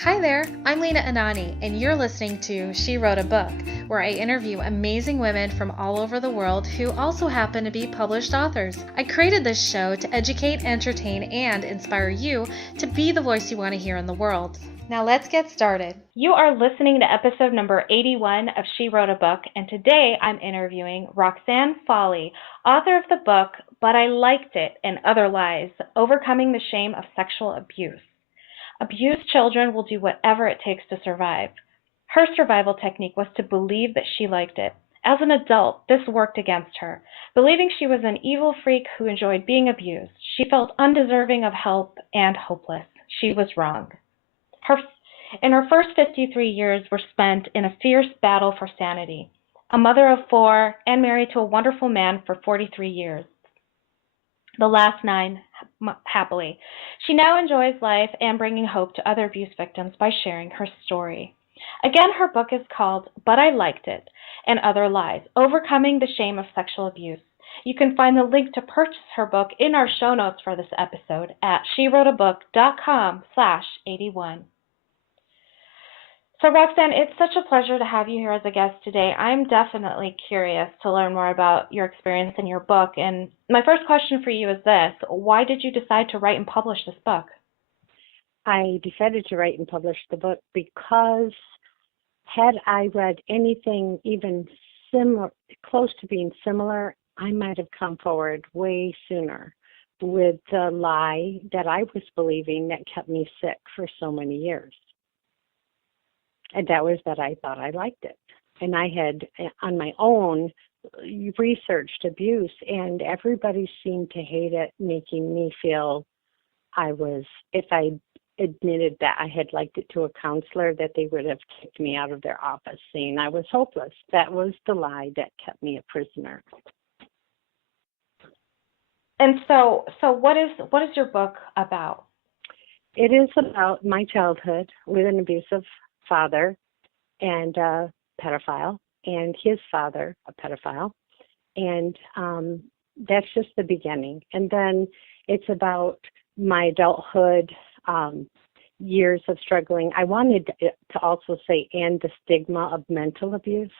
Hi there, I'm Lena Anani, and you're listening to She Wrote a Book, where I interview amazing women from all over the world who also happen to be published authors. I created this show to educate, entertain, and inspire you to be the voice you want to hear in the world. Now let's get started. You are listening to episode number 81 of She Wrote a Book, and today I'm interviewing Roxanne Fawley, author of the book But I Liked It and Other Lies, Overcoming the Shame of Sexual Abuse. Abused children will do whatever it takes to survive. Her survival technique was to believe that she liked it. As an adult, this worked against her. Believing she was an evil freak who enjoyed being abused, she felt undeserving of help and hopeless. She was wrong. Her first 53 years were spent in a fierce battle for sanity. A mother of 4 and married to a wonderful man for 43 years. The last 9 happily. She now enjoys life and bringing hope to other abuse victims by sharing her story. Again, her book is called But I Liked It and Other Lies, Overcoming the Shame of Sexual Abuse. You can find the link to purchase her book in our show notes for this episode at SheWroteABook.com/81. So Roxanne, it's such a pleasure to have you here as a guest today. I'm definitely curious to learn more about your experience in your book. And my first question for you is this: why did you decide to write and publish this book? I decided to write and publish the book because had I read anything even similar, close to being similar, I might have come forward way sooner with the lie that I was believing that kept me sick for so many years. And that was that I thought I liked it. And I had, on my own, researched abuse, and everybody seemed to hate it, making me feel if I admitted that I had liked it to a counselor, that they would have kicked me out of their office, saying I was hopeless. That was the lie that kept me a prisoner. And so what is your book about? It is about my childhood with an abusive father and a pedophile, and his father, a pedophile. And that's just the beginning. And then it's about my adulthood, years of struggling. I wanted to also say, and the stigma of mental abuse,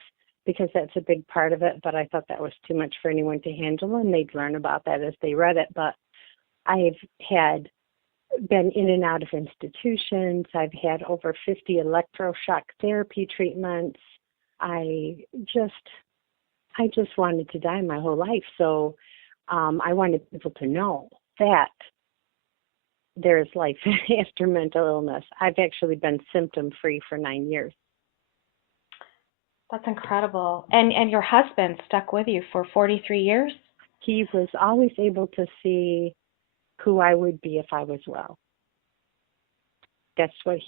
because that's a big part of it, but I thought that was too much for anyone to handle, and they'd learn about that as they read it. But I've had been in and out of institutions. I've had over 50 electroshock therapy treatments. I just wanted to die my whole life. So I wanted people to know that there's life after mental illness. I've actually been symptom-free for 9 years. That's incredible. And your husband stuck with you for 43 years? He was always able to see who I would be if I was well. That's what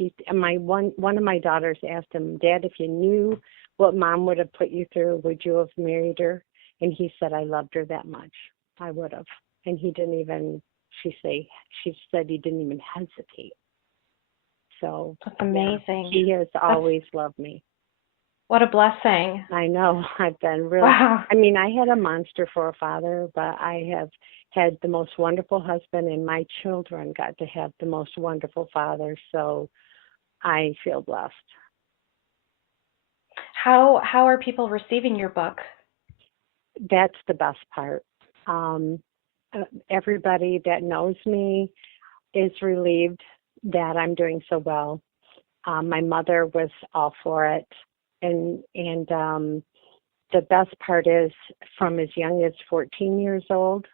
one of my daughters asked him, Dad, if you knew what Mom would have put you through, would you have married her? And he said, I loved her that much. I would have. And he didn't even, she said he didn't even hesitate. So that's amazing. Yeah, he has always loved me. What a blessing. I know. I've been really, wow. I mean, I had a monster for a father, but I have had the most wonderful husband, and my children got to have the most wonderful father, so I feel blessed. How are people receiving your book? That's the best part. Everybody that knows me is relieved that I'm doing so well. My mother was all for it, and the best part is, from as young as 14 years old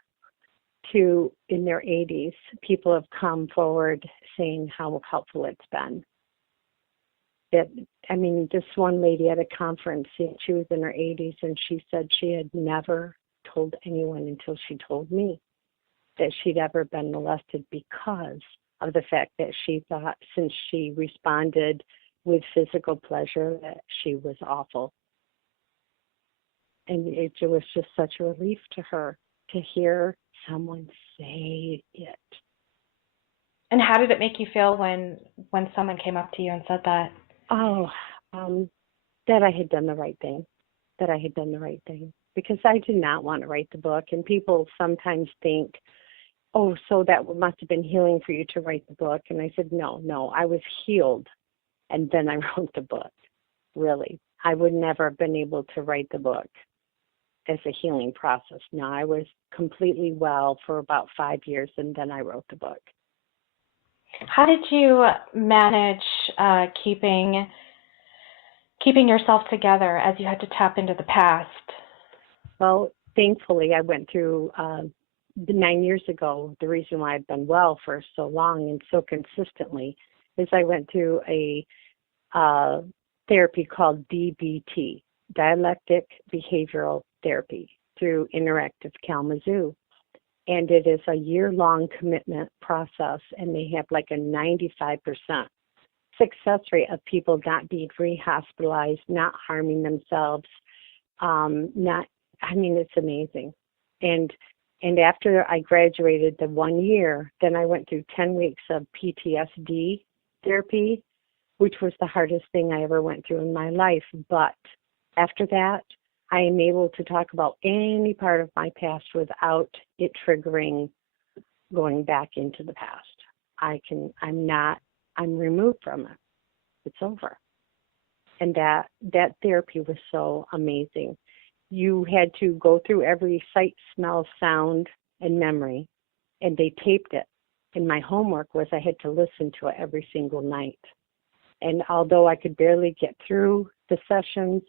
to in their 80s, people have come forward saying how helpful it's been. This one lady at a conference, she was in her 80s, and she said she had never told anyone until she told me that she'd ever been molested, because of the fact that she thought, since she responded with physical pleasure, that she was awful. And it was just such a relief to her to hear someone say it. And how did it make you feel when someone came up to you and said that? That I had done the right thing. Because I did not want to write the book. And people sometimes think, oh, so that must have been healing for you to write the book. And I said, no, I was healed And then I wrote the book. Really, I would never have been able to write the book as a healing process. No, I was completely well for about 5 years, and then I wrote the book. How did you manage keeping yourself together as you had to tap into the past? Well, thankfully, I went through 9 years ago. The reason why I've been well for so long and so consistently is I went through a therapy called DBT, Dialectic Behavioral Therapy, through Interactive Kalamazoo. And it is a year-long commitment process, and they have like a 95% success rate of people not being re-hospitalized, not harming themselves, it's amazing. And after I graduated the 1 year, then I went through 10 weeks of PTSD therapy, which was the hardest thing I ever went through in my life. But after that, I am able to talk about any part of my past without it triggering going back into the past. I'm removed from it. It's over. And that therapy was so amazing. You had to go through every sight, smell, sound, and memory, and they taped it. And my homework was I had to listen to it every single night. And although I could barely get through the sessions,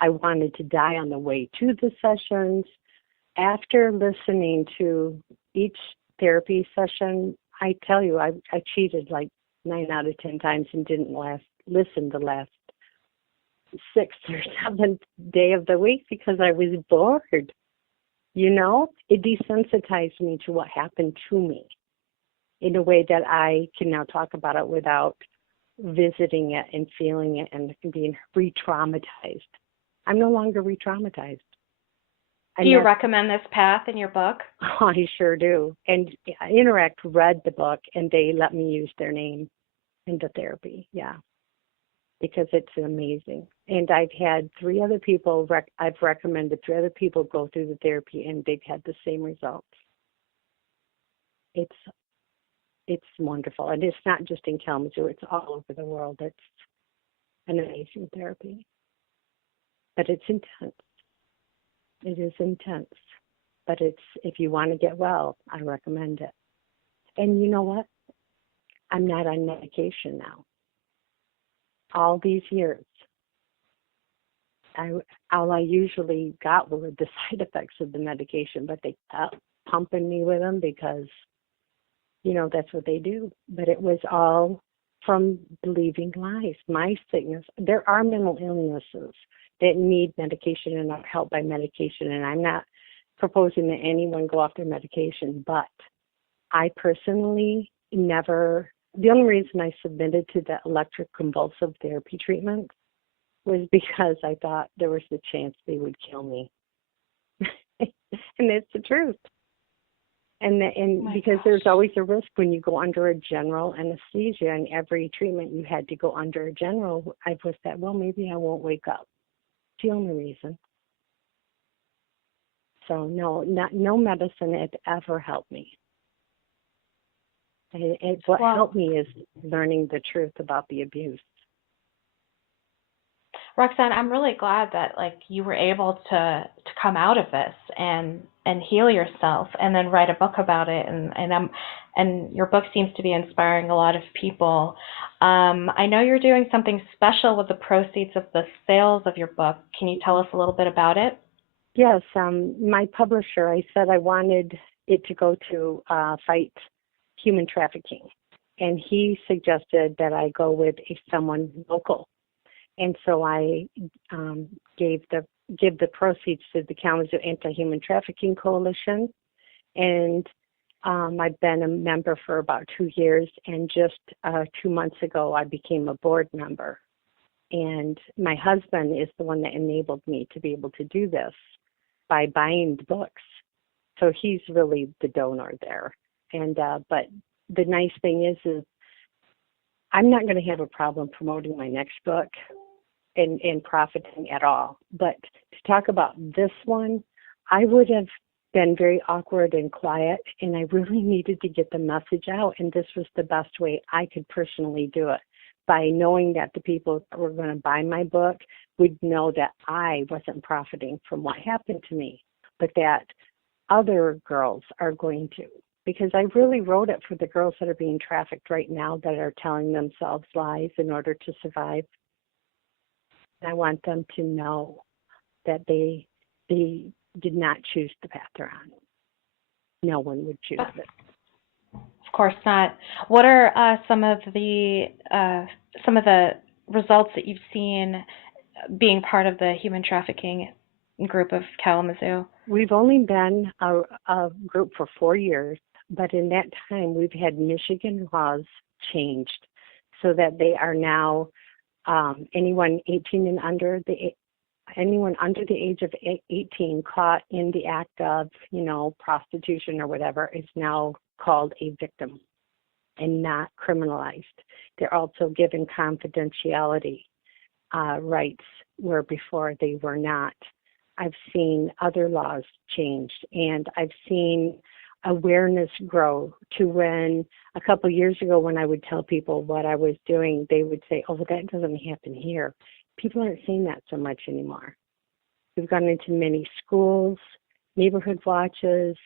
I wanted to die on the way to the sessions. After listening to each therapy session, I tell you, I cheated like 9 out of 10 times and didn't listen the last 6th or 7th day of the week because I was bored. It desensitized me to what happened to me in a way that I can now talk about it without visiting it and feeling it and being re-traumatized. I'm no longer re-traumatized. Do you recommend this path in your book? Oh, I sure do. And Interact read the book, and they let me use their name in the therapy, because it's amazing. And I've had 3 other people, I've recommended 3 other people go through the therapy, and they've had the same results. It's wonderful. And it's not just in Kalamazoo, it's all over the world. It's an amazing therapy. But it's intense. It is intense. But if you want to get well, I recommend it. And you know what? I'm not on medication now. All these years, all I usually got were the side effects of the medication, but they kept pumping me with them because, that's what they do. But it was all from believing lies. My sickness, there are mental illnesses that need medication and are helped by medication, and I'm not proposing that anyone go off their medication, but I personally never, the only reason I submitted to the electricconvulsive therapy treatment was because I thought there was the chance they would kill me. And it's the truth. And because there's always a risk when you go under a general anesthesia, and every treatment you had to go under a general, I was that, well, maybe I won't wake up. It's the only reason. So no medicine had ever helped me. What helped me is learning the truth about the abuse. Roxanne, I'm really glad that you were able to come out of this and heal yourself and then write a book about it, and your book seems to be inspiring a lot of people. I know you're doing something special with the proceeds of the sales of your book. Can you tell us a little bit about it? Yes, my publisher, I said I wanted it to go to fight human trafficking, and he suggested that I go with someone local. And so I give the proceeds to the Kalamazoo Anti-Human Trafficking Coalition, and I've been a member for about 2 years, and just 2 months ago I became a board member. And my husband is the one that enabled me to be able to do this by buying the books. So he's really the donor there. And but the nice thing is I'm not going to have a problem promoting my next book and profiting at all. But to talk about this one, I would have been very awkward and quiet, and I really needed to get the message out, and this was the best way I could personally do it, by knowing that the people that were going to buy my book would know that I wasn't profiting from what happened to me, but that other girls are going to. Because I really wrote it for the girls that are being trafficked right now that are telling themselves lies in order to survive. I want them to know that they did not choose the path they're on. No one would choose it. Of course not. What are some of the results that you've seen being part of the human trafficking group of Kalamazoo? We've only been a group for 4 years, but in that time we've had Michigan laws changed so that they are now anyone 18 and under anyone under the age of 18 caught in the act of, prostitution or whatever is now called a victim and not criminalized. They're also given confidentiality rights where before they were not. I've seen other laws changed, and I've seen awareness grow to when a couple years ago when I would tell people what I was doing, they would say, oh, well, that doesn't happen here. People aren't saying that so much anymore. We've gone into many schools, neighborhood watches.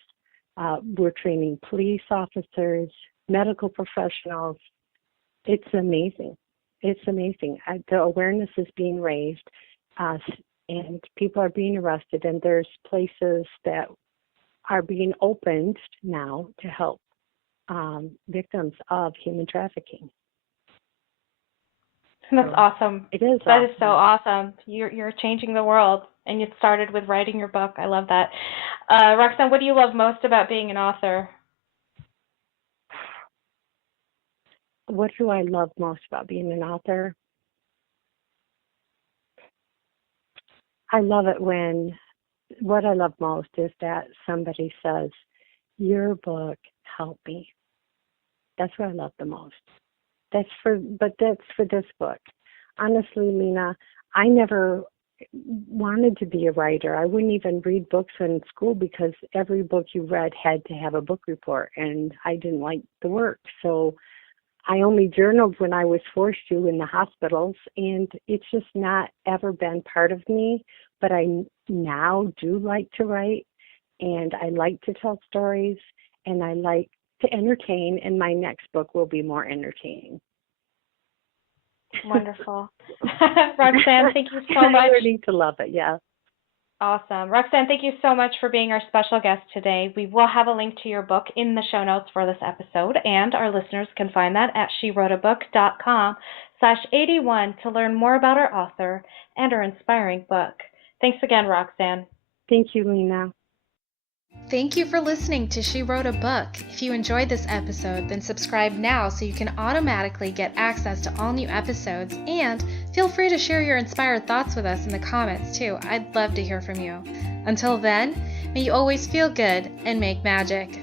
We're training police officers, medical professionals. It's amazing. It's amazing. The awareness is being raised, and people are being arrested, and there's places that are being opened now to help victims of human trafficking. That's awesome. It is. That is so awesome. You're changing the world, and you started with writing your book. I love that. Roxanne, what do you love most about being an author? What do I love most about being an author? I love it when, what I love most is that somebody says, your book helped me. That's what I love the most. That's for this book. Honestly, Lena, I never wanted to be a writer. I wouldn't even read books in school because every book you read had to have a book report, and I didn't like the work. So I only journaled when I was forced to in the hospitals, and it's just not ever been part of me. But I now do like to write, and I like to tell stories, and I like to entertain, and my next book will be more entertaining. Wonderful. Roxanne, thank you so much. I'm learning to love it, yeah. Awesome. Roxanne, thank you so much for being our special guest today. We will have a link to your book in the show notes for this episode, and our listeners can find that at SheWroteABook.com/81 to learn more about our author and her inspiring book. Thanks again, Roxanne. Thank you, Lena. Thank you for listening to She Wrote a Book. If you enjoyed this episode, then subscribe now so you can automatically get access to all new episodes, and feel free to share your inspired thoughts with us in the comments too. I'd love to hear from you. Until then, may you always feel good and make magic.